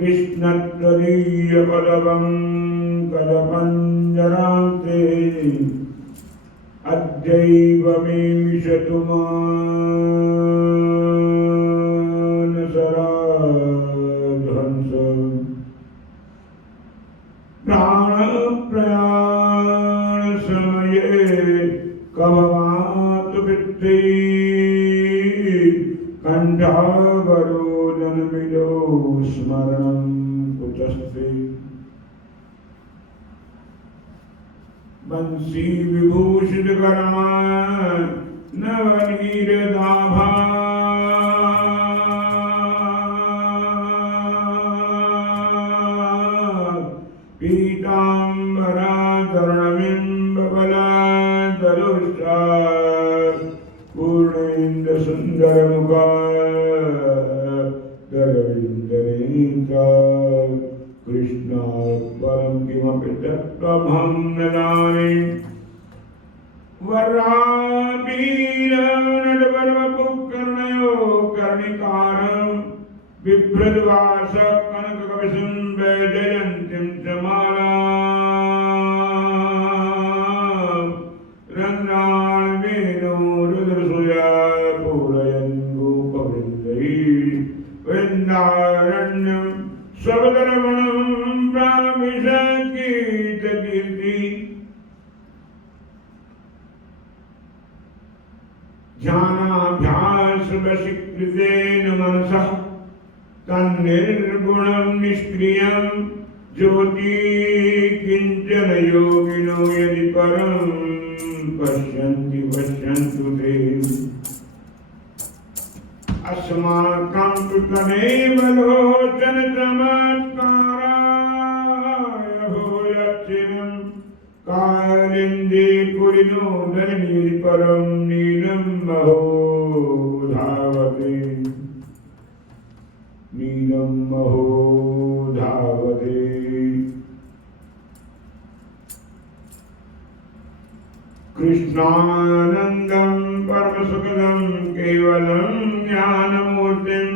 कृष्णत्वदीयपदवं कलपञ्जरान्ते अद्यैव मे विशतु मानसराध्वंस प्राणप्रयाणसमये कववात पित्ते कण्ठावरोदनमिदो स्मरणं कुतस्ते बंसी विभूषित कर्मा नवनीरदाभा पीताम्बराधरणमिम्बबलाधरुष्टा पूर्णेन्द्र सुंदर मुखा दरविंदनेत्र कृष्ण परम किमपि तत्त्वमहं न जाने वराबीरनटपर्वपुकर्णयो कर्णिकारं बिभ्रद्वास कनककवचं वैजयन्तीं च मालां रन्ध्राणवेणो रुद्रसूया पूरयन् गोपवृन्दैः वृन्दारण्यं स्वगतरमणं प्राविशकीर्ति ध्यानाभ्यासवशीकृतेन मनसः तन्निर्गुणं निष्क्रियं ज्योति किञ्चन योगिनो यदि परं पश्यन्ति पश्यन्तु ते अस्माकं तु तमेव लोचन चमत्काराय भूयश्चिरं कालिन्दे पुरिनो धरणि परं नीलं महो धावते नीलं महो धावते कृष्णानन्दं परमसुखदं केवलं ज्ञानमूर्तिं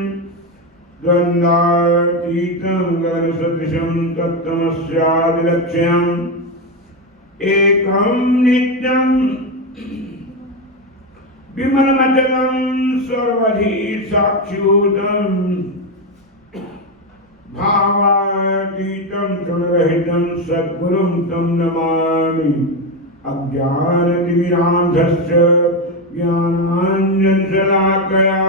द्वन्द्वातीतं गगनसदृशं तत्तमस्यादिलक्ष्यम् एकं नित्यं विमलमचलं सर्वधि साक्षिभूतं भावातीतं गुणरहितं सद्गुरुं तं नमामि अज्ञानतिमिरान्धस्य ज्ञानाञ्जनशलाकया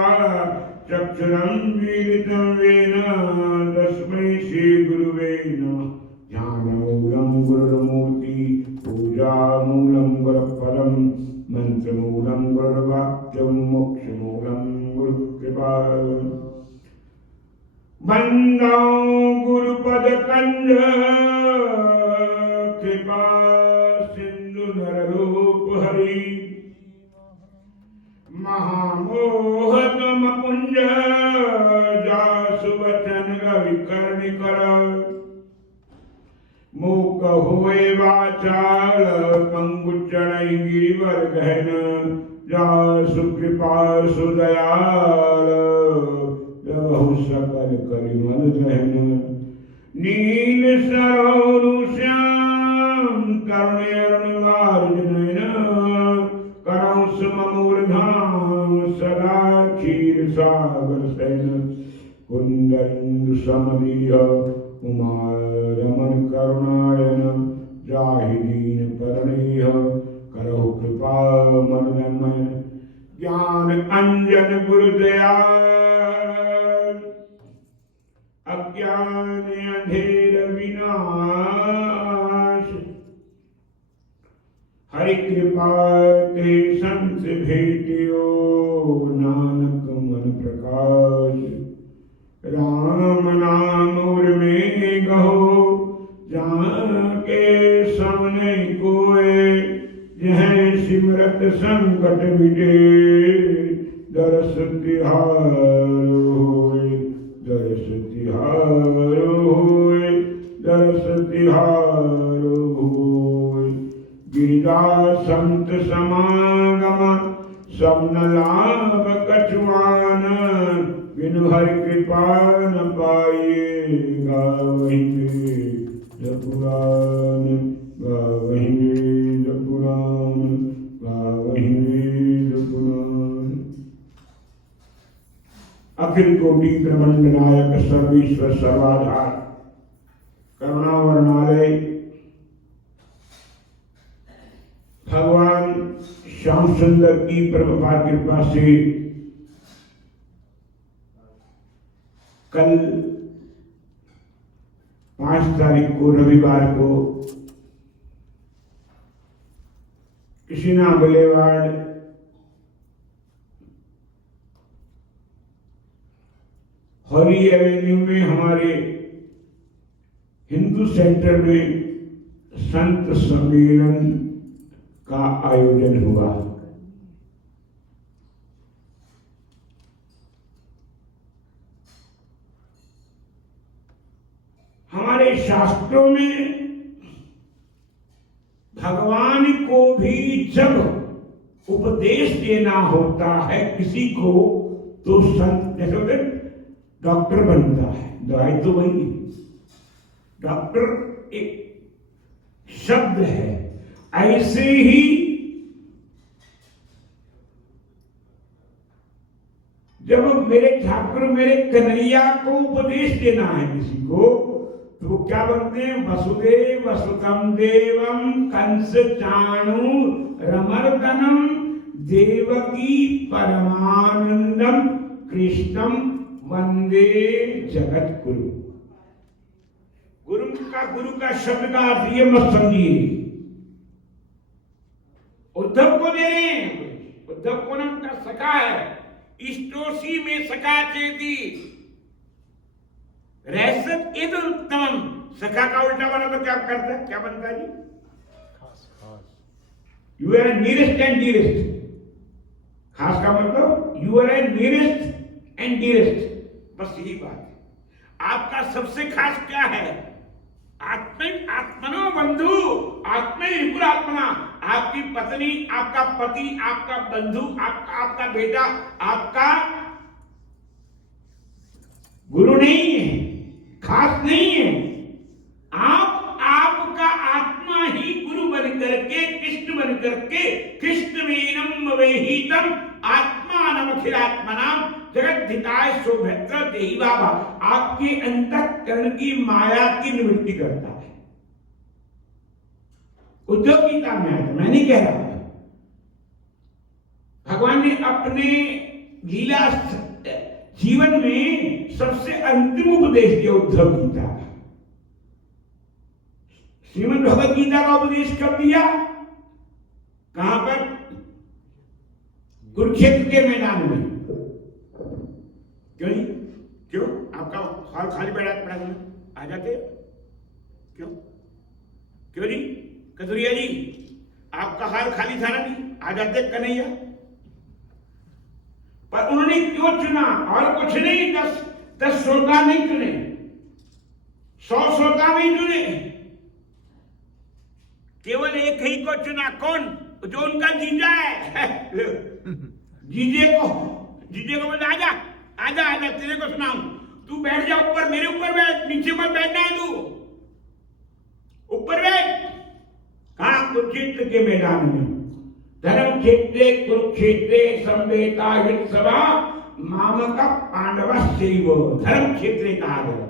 चक्षुरुन्मीलितं येन तस्मै श्रीगुरुवे नमः ध्यानमूलं गुरुर्मूर्ति पूजामूलं गुरुफलं मन्त्रमूलं गुरुर्वाक्यं मोक्षमूलं गुरुकृपा वन्दे गुरुपदकञ्ज कृपा सिन्धु नररूप हरि महामोहतमपुञ्ज जासुवचन रविकर्णिकर मूक होए वाचाल पंगुचढ़ई गिरिवर्गहन जासु कृपा सुदयाल बहु सकल कलिमल दहन नील सरोरुश्याम करुणयरुणवार्जुनयन करौ सुमूर्धाम सदा क्षीर सागर सैन कुंदंदु समदीय उमारमण करुणायन जाहि दीन करणीय करहु कृपा मर्दमय ज्ञान अंजन गुरुदयाल अज्ञान अंधेर विनाश हरि कृपा ते संत भेटियो नानक मन प्रकाश राम नाम उर में गहो जाके सामने कोय यह सिमरत संकट मिटे दरस तिहार होए दरस तिहार होए दरस तिहार होए गिरिजा संत समागम सबन लाभ कछुआन बिनु हरि कृपा कृपा न पाइएगा वही वेद पुराण, वही वेद पुराण, वही वेद पुराण। अखिल कोटि ब्रह्मांड नायक सर्वेश्वर सर्वाधार करुणा वर्णालय भगवान श्याम सुंदर की परमपार कृपा से कल 5 तारीख को रविवार को कृष्णा बुलेवार्ड हॉली एवेन्यू में हमारे हिंदू सेंटर में संत सम्मेलन का आयोजन हुआ। हमारे शास्त्रों में भगवान को भी जब उपदेश देना होता है किसी को तो संत, जैसे डॉक्टर बनता है, दवाई तो वही है, डॉक्टर एक शब्द है। ऐसे ही जब मेरे ठाकुर मेरे कन्हैया को उपदेश देना है किसी को तो वो क्या बनते हैं? वसुदेव वसुतम देवम कंस चाणु रमर्दनम देवकी परमानंदम कृष्णम वंदे जगत गुरु। गुरु का शब्द का अर्थ ये मत समझिए उद्धव को दे रहे हैं। उद्धव को नाम का सखा है, इष्टोसी में सखा चेती रहसत इद उत्तम। सखा का उल्टा बना तो क्या करता है, क्या बनता है जी? खास खास। You are nearest and dearest. खास का मतलब you are nearest and dearest, बस यही बात है। आपका सबसे खास क्या है? आत्मनो बंधु, आत्मना। आपकी पत्नी, आपका पति, आपका बंधु, आपका बेटा, आपका गुरु नहीं है, खास नहीं है। आपका आत्मा ही गुरु बन करके, कृष्ण बन करके, कृष्ण वीरम वेहितम आत्मानम अखिलात्मनाम जगद्धिताय सौभद्र देहि बाबा। आपके अंतःकरण की माया की निवृत्ति करता है। उद्धव गीता में है, मैं नहीं कह रहा। भगवान ने अपने लीला जीवन में सबसे अंतिम उपदेश दिया उद्धव गीता का। श्रीमद् भगवद गीता का उपदेश कब दिया? कहां पर? कुरुक्षेत्र के मैदान में। क्यों जी? क्यों आपका हॉल खाली पड़ा आ जाते? क्यों क्यों जी? कदुरिया जी, आपका हाल खाली था ना? नहीं आ जाते कन्हैया। पर उन्होंने क्यों चुना? और कुछ नहीं, 10 श्रोता नहीं चुने, 100 श्रोता नहीं चुने, केवल एक ही को चुना। कौन? जो उनका जीजा है। जीजे को बोला आजा आजा आजा, तेरे को सुनाऊं, तू बैठ जा ऊपर, मेरे ऊपर बैठ, नीचे मत बैठना है, तू ऊपर बैठ। कहां? कुरुक्षेत्र के मैदान में। धर्म क्षेत्रे कुरुक्षेत्रे संवेता युद्ध सभा मामक पांडवश्चैव। धर्म क्षेत्र कहा गया।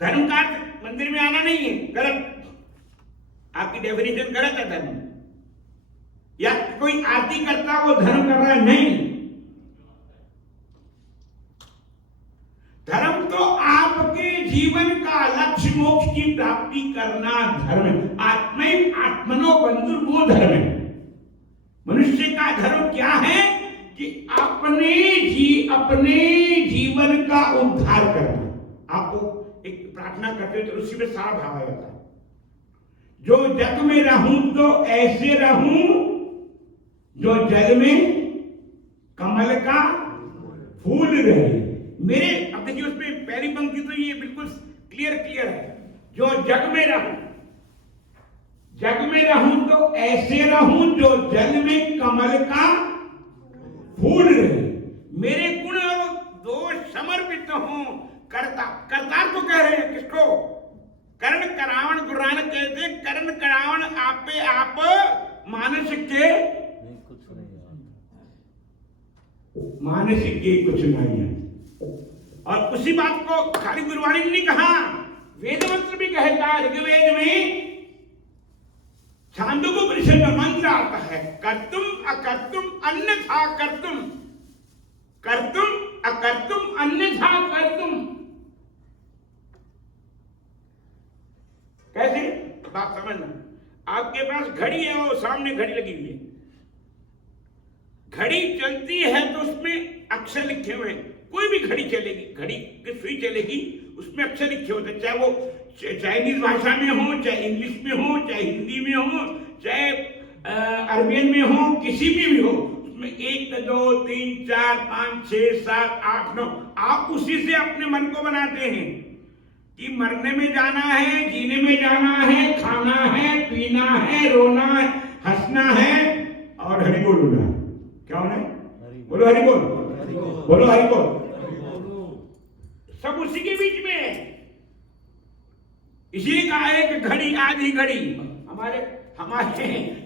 धर्म का मंदिर में आना नहीं है, गलत, आपकी डेफिनेशन गलत है। धर्म या कोई आरती करता वो धर्म कर रहा है, नहीं। धर्म तो आपके जीवन का लक्ष्य मोक्ष की प्राप्ति करना धर्म है। आत्मनो बंधु वो धर्म है। मनुष्य का धर्म क्या है? कि अपने जीवन का उद्धार करना। आपको एक प्रार्थना करते हो तो उसी में सारा भाव आ जाता है। जो जग में रहूं तो ऐसे रहूं जो जल में कमल का फूल रहे। मेरे अब देखिए उसमें पहली पंक्ति तो ये बिल्कुल क्लियर है। जो जग में रहूं तो ऐसे रहूं जो जल में कमल का फूल रहे। मेरे गुण दोष समझ समर्पित हूं। करतार को कह रहे हैं, किसको? कर्ण करावण गुरु नानक कहते हैं, कर्ण करावण आपे आप मानस के कुछ नहीं है। और उसी बात को खाली गुरुवाणी ने नहीं कहा, वेद मंत्र भी कहता है। ऋग्वेद में छांदोग्योपनिषद में मंत्र आता है, कर्तुम अकर्तुम अन्यथा कर्तुम, कर्तुम अकर्तुम अन्यथा कर्तुम। कैसे? बात समझना। आपके पास घड़ी है, वो सामने घड़ी लगी हुई है, घड़ी चलती है तो उसमें अक्षर लिखे हुए हैं। कोई भी घड़ी चलेगी, घड़ी की सुई चलेगी, उसमें अक्षर लिखे होते हैं, चाहे वो चाइनीज भाषा में हो, चाहे इंग्लिश में हो, चाहे हिंदी में हो, चाहे अरबियन में हो, किसी में भी हो, उसमें 1 2 3 4 5 6 7 8 9। आप उसी से अपने मन को बनाते हैं कि मरने में जाना है, जीने में जाना है, खाना है, पीना है, रोना है, हंसना है और हरि बोल बोलना है। क्या होना है? बोलो हरि बोल, बोलो हरि बोल। सब उसी के बीच में है। इसीलिए कहा है कि घड़ी आधी घड़ी। हमारे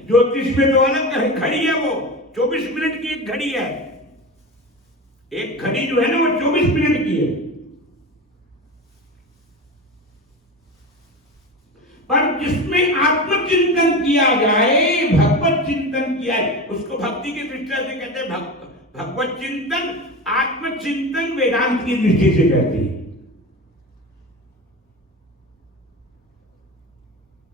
ज्योतिष में तो अलग घड़ी है, वो 24 मिनट की एक घड़ी है। एक घड़ी जो है ना, वो 24 मिनट की है। पर जिसमें आत्मचिंतन किया जाए, भगवत चिंतन किया जाए, उसको भक्ति की दृष्टि से कहते हैं भगवत चिंतन। आत्मचिंतन वेदांत की दृष्टि से कहते हैं।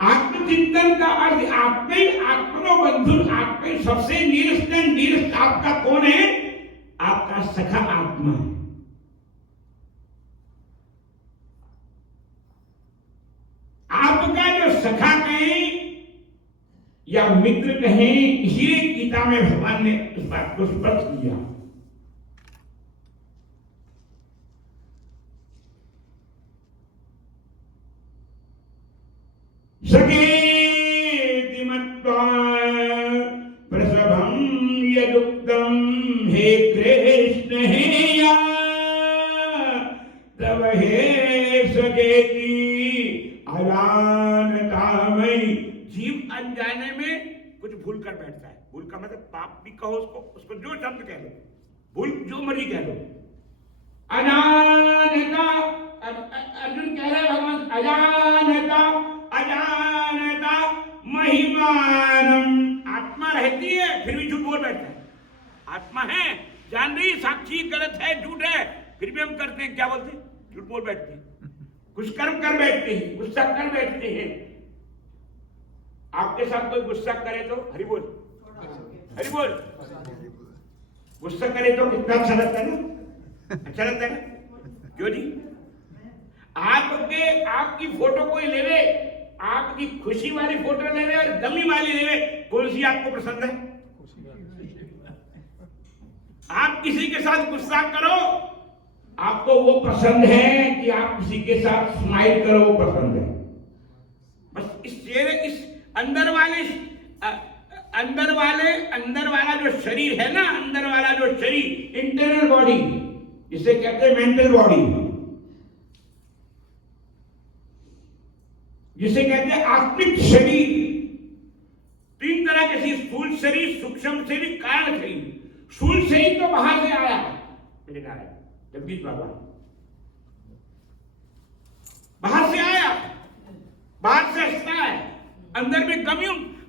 आत्मचिंतन का अर्थ आपके आत्मनो बंधु, आपके सबसे निरस्त आपका कौन है? आपका सखा आत्मा है। आपका जो सखा कहें या मित्र कहें, इसीलिए गीता में भगवान ने इस बात को स्पष्ट किया। सखेति मत्वा प्रसभं यदुक्तं, हे कृष्ण हे या तव हे सखेति अजानतामयि। जीव अनजाने में कुछ भूल कर बैठता है। भूल का मतलब पाप भी कहो उसको जो शब्द कह लो, भूल जो मर्जी कह लो। अजानता, अर्जुन कह रहे भगवान, अजानता महिमानम। आत्मा रहती है फिर भी झूठ बोल बैठता है। आत्मा है, जान रही, साक्षी, गलत है, झूठ है, फिर भी हम करते हैं, क्या बोलते हैं? झूठ बोल बैठते हैं, कुछ कर्म कर बैठते हैं, गुस्सा कर बैठते हैं। आपके साथ कोई गुस्सा करे तो हरि बोल, हरि बोल। गुस्सा करे तो कितना अच्छा लगता है ना, अच्छा लगता है ना? क्यों जी? आपकी फोटो कोई लेवे, आपकी खुशी वाली फोटो लेवे और गमी वाली लेवे, कौन सी आपको पसंद है? आप किसी के साथ गुस्सा करो, आपको वो पसंद है कि आप किसी के साथ स्माइल करो, वो पसंद है। बस इस चेहरे, इस अंदर वाला जो शरीर है ना, अंदर वाला जो शरीर, इंटरनल बॉडी, जिसे कहते हैं मेंटल बॉडी, जिसे कहते हैं आत्मिक शरीर। 3 तरह के शरीर, स्थूल शरीर, सूक्ष्म शरीर, कारण शरीर। स्थूल शरीर तो बाहर से आया मेरे नारायण जगदीश बाबा, बाहर से आया, बाहर से हंसता है, अंदर में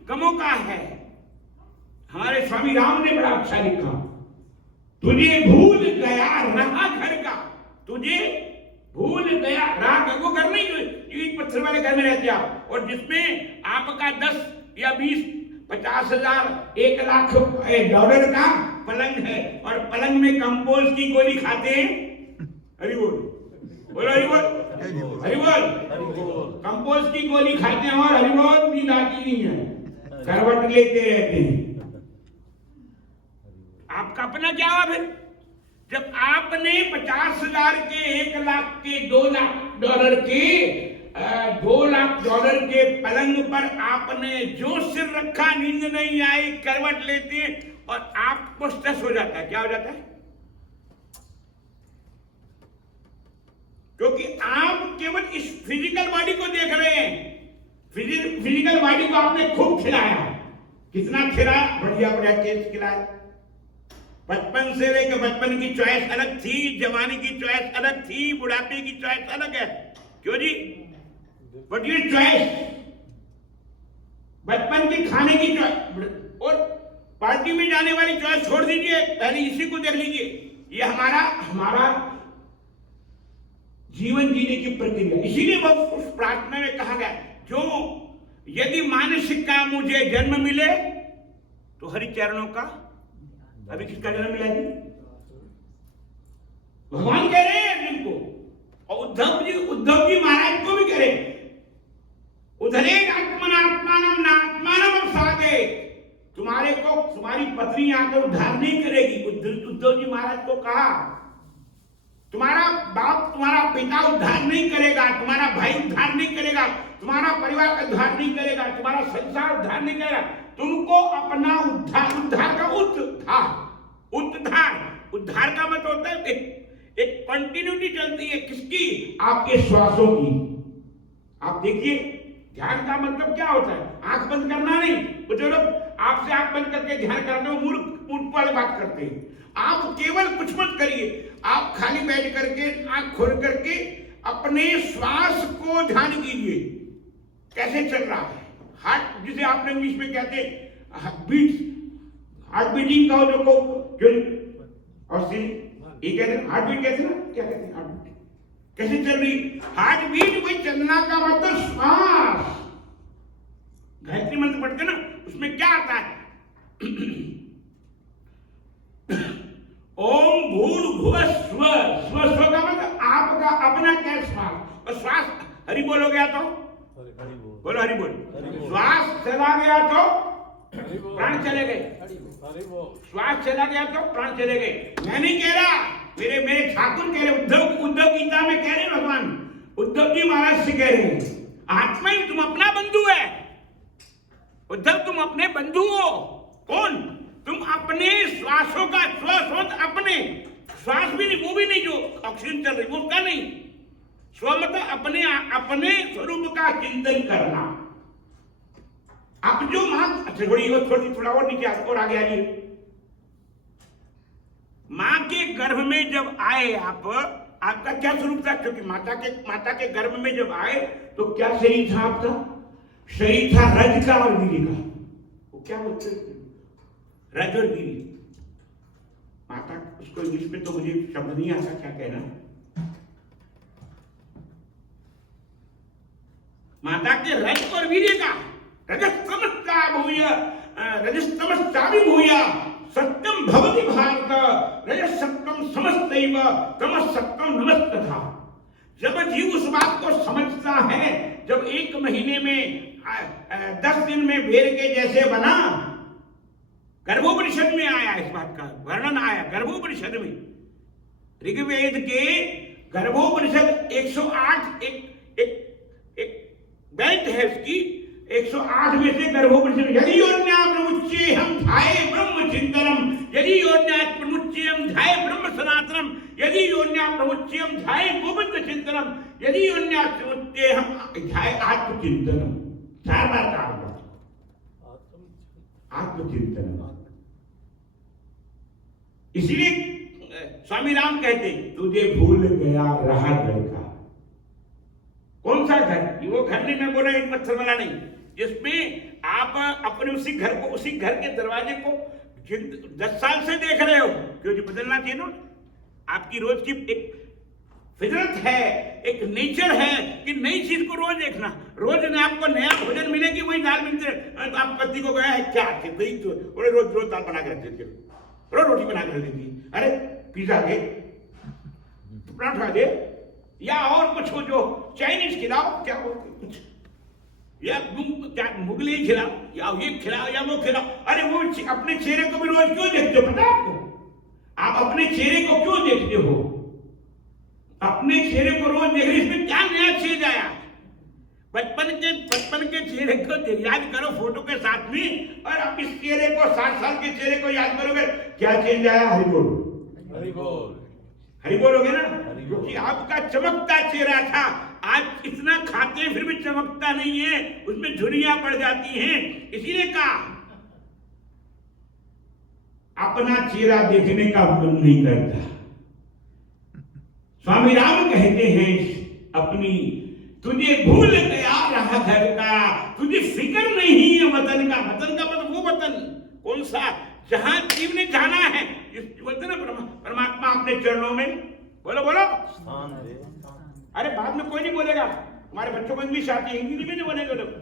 गमों का है। हमारे स्वामी राम ने बड़ा अच्छा लिखा, तुझे भूल गया रहा घर का, तुझे भूल गया रहा। वो घर नहीं जो ईंट पत्थर वाले घर में रहते आप, और जिसमें आपका 10 या 20 50 हजार 1 लाख डॉलर का पलंग है, और पलंग में कंपोज की गोली खाते हैं। हरि बोल, बोलो हरि बोल, हरि बोल। कंपोज की गोली खाते हैं और हरि बोल नींद आती नहीं है, करवट लेते रहते हैं। आपका अपना क्या हुआ फिर? जब आपने 50,000 के, 1 लाख के, 2 लाख डॉलर के, 2 लाख डॉलर के पलंग पर आपने जो सिर रखा, नींद नहीं आई, करवट लेते और आपको स्ट्रेस हो जाता है। क्या हो जाता है? क्योंकि आप केवल इस फिजिकल बॉडी को देख रहे हैं। फिजिकल बॉडी को आपने खूब खिलाया, कितना खिलाया, बढ़िया बढ़िया टेस्ट खिलाया। बचपन से लेकर बचपन की चॉइस अलग थी, जवानी की चॉइस अलग थी, बुढ़ापे की चॉइस अलग है। क्यों जी? What your choice? बचपन की खाने की चॉइस और पार्टी में जाने वाली चॉइस छोड़ दीजिए, पहले इसी को देख लीजिए। ये हमारा जीवन जीने की प्रक्रिया। इसीलिए बहुत उस प्रार्थना में कहा गया, जो यदि मानसिक का मुझे जन्म मिले तो हरि चरणों का, अभी किसका जन्म मिला जी? भगवान कह रहे हैं अर्जुन को, और उद्धव जी महाराज को भी कह रहे हैं, उधरेक आत्मनात्मानम नात्मानम अवसादे। तुम्हारी पत्नी आकर उद्धार नहीं करेगी। उद्धव जी महाराज को कहा, तुम्हारा बाप, तुम्हारा पिता उद्धार नहीं करेगा, तुम्हारा भाई उद्धार नहीं करेगा, तुम्हारा परिवार उद्धार नहीं करेगा, तुम्हारा संसार उद्धार नहीं करेगा। तुमको अपना उद्धार का उद्धार का मतलब होता है एक कंटिन्यूटी चलती है। किसकी? आपके श्वासों की। आप देखिए, ध्यान का मतलब क्या होता है? आंख बंद करना नहीं। वो जो लोग आपसे आंख बंद करके ध्यान करते हैं, मूर्ख वाली बात करते हैं। आप केवल कुछ मत करिए, आप खाली बैठ करके आंख खोल करके अपने श्वास को ध्यान कीजिए, कैसे चल रहा है हार्ट, जिसे आपने इंग्लिश में कहते हैं हार्ट बीटिंग का जो और ये कहते हैं हार्ट बीट, कहते हैं ना, क्या कहते हैं हार्ट बीट, कैसे चल रही हार्ट बीट? वही चलना का मतलब श्वास। गायत्री मंत्र पढ़ते ना, उसमें क्या आता है? ओम भूर्भुवः स्वः। स्व का मतलब आपका अपना क्या श्वास, और श्वास हरि बोल हो गया तो बोलो हरि बोल। श्वास चला गया तो प्राण चले गए, श्वास चला गया तो प्राण चले गए। मैं नहीं कह रहा, मेरे ठाकुर कह रहे, उद्धव गीता में कह रहे भगवान, उद्धव जी महाराज से कह रहे हैं, आत्मा ही तुम अपना बंधु है। उद्धव तुम अपने बंधु हो। कौन? तुम अपने श्वासों का श्वास अपने श्वास भी नहीं, वो भी नहीं जो ऑक्सीजन चल रही वो का नहीं। स्व मतलब अपने स्वरूप का चिंतन करना। आप जो मां, अच्छा थोड़ा और नीचे और आगे आइए। मां के गर्भ में जब आए आपका क्या स्वरूप था? क्योंकि माता के गर्भ में जब आए तो क्या शरीर था आपका? शरीर था रज का और वीर्य का। वो क्या बोलते हैं? रज और वीर्य। माता, उसको इंग्लिश में तो मुझे शब्द नहीं आता, क्या कहना। माता के रज और वीर्य का, रजस्तमस्ता भूय रजस्तमस्ता विभूय सत्यम भवति भारत, रजस सत्यम समस्तैव तमस सत्यम नमस्तथा। जब जीव उस बात को समझता है, जब 1 महीने में 10 दिन में भेड़ के जैसे बना, गर्भोपनिषद में आया, इस बात का वर्णन आया गर्भोपनिषद में। ऋग्वेद के गर्भोपनिषद 108 एक बैंड है उसकी, 108 में से गर्भोपनिषद, यदि योन्या प्रमुच्ये हम ध्याये ब्रह्म चिंतनम, यदि योन्या प्रमुच्ये हम ध्याये ब्रह्म सनातनम, यदि योन्या प्रमुच्ये हम ध्याये गोविंद चिंतनम, यदि योन्या प्रमुच्ये हम ध्याये आत्मचिंतनम। 4 बार कहा आत्मचिंतन। इसीलिए स्वामी राम कहते, तुझे भूल गया रहा लड़का। कौन सा घर? वो घर नहीं, मैं बोल रहा, एक पत्थर वाला नहीं, जिसमें आप अपने उसी घर के दरवाजे को 10 साल से देख रहे हो। क्योंकि बदलना चाहिए ना। आपकी रोज की एक फितरत है, एक नेचर है कि नई चीज को रोज देखना। रोज ने आपको नया भोजन मिलेगी, वही दाल मिलती है। तो आप पति को गया है क्या, रोज दाल बना के रख देती है, रोज रोटी बना के रख देती है। अरे पिज्जा दे, पराठा दे, या और कुछ हो, जो चाइनीज खिलाओ, क्या हो कुछ, या मुगली खिलाओ, या ये खिलाओ, या वो खिलाओ। अरे वो अपने चेहरे को भी रोज क्यों देखते हो? पता है आपको? आप अपने चेहरे को क्यों देखते हो? अपने चेहरे को रोज देख रहे, इसमें क्या नया चीज आया? बचपन के चेहरे को याद करो फोटो के साथ में, और अब इस चेहरे को 60 साल के चेहरे को याद करोगे, क्या चेंज आया? हरि बोल, हरि बोल, हरि बोलोगे ना। क्योंकि आपका चमकता चेहरा था, आज इतना खाते फिर भी चमकता नहीं है, उसमें झुर्रियां पड़ जाती हैं। इसीलिए कहा अपना चेहरा देखने का मन नहीं करता। स्वामी राम कहते हैं अपनी, तुझे भूल गया रहा घर का, तुझे फिक्र नहीं है वतन का। वतन का मतलब वो वतन कौन सा जहां जीव ने जाना है, बोलते ना परमात्मा अपने चरणों में। बोलो बोलो। अरे बाद में कोई नहीं बोलेगा, हमारे बच्चों को इंग्लिश आती है, हिंदी में नहीं बोलेंगे लोग।